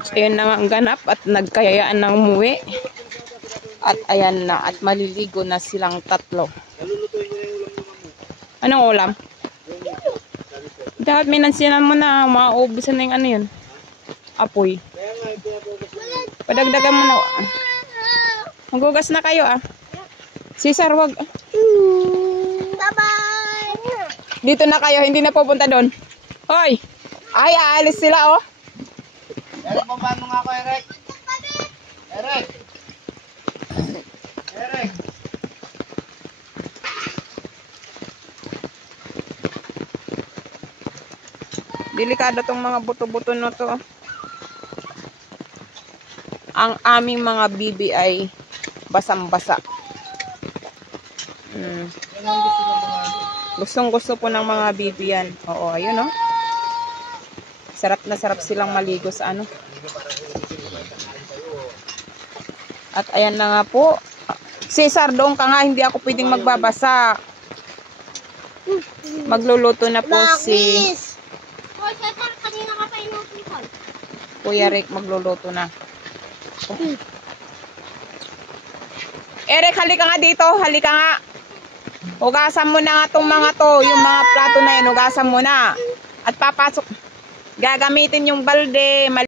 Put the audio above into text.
At ayun na nga ang ganap at nagkayayaan ng umuwi. At ayan na at maliligo na silang tatlo. Anong ulam? Dapat minansinan mo na mauubusan na yung ano yun. Apoy. Padagdagan mo na. Magugas na kayo ah. Cesar, wag. Bye-bye! Dito na kayo, hindi na pupunta doon. Hoy! Ay, aalis sila oh. Eric, bumbahan mo nga ako, Eric. Eric! Eric! Delikado tong mga buto-buto na to. Ang aming mga bibi ay basang-basa. Gustong-gusto po ng mga bibi yan. Oo, ayun oh. Sarap na sarap silang maligo sa ano. At ayan na nga po. Cesar, doon ka nga. Hindi ako pwedeng magbabasa. Magluluto na po si Hoy, Cesar, kanina ka pa inutusan. Kuya Rick. Magluluto na. Eric, halika nga dito. Halika nga. Hugasan mo na nga itong mga to. Yung mga plato na yun, hugasan mo na. At papasok. Gagamitin yung balde.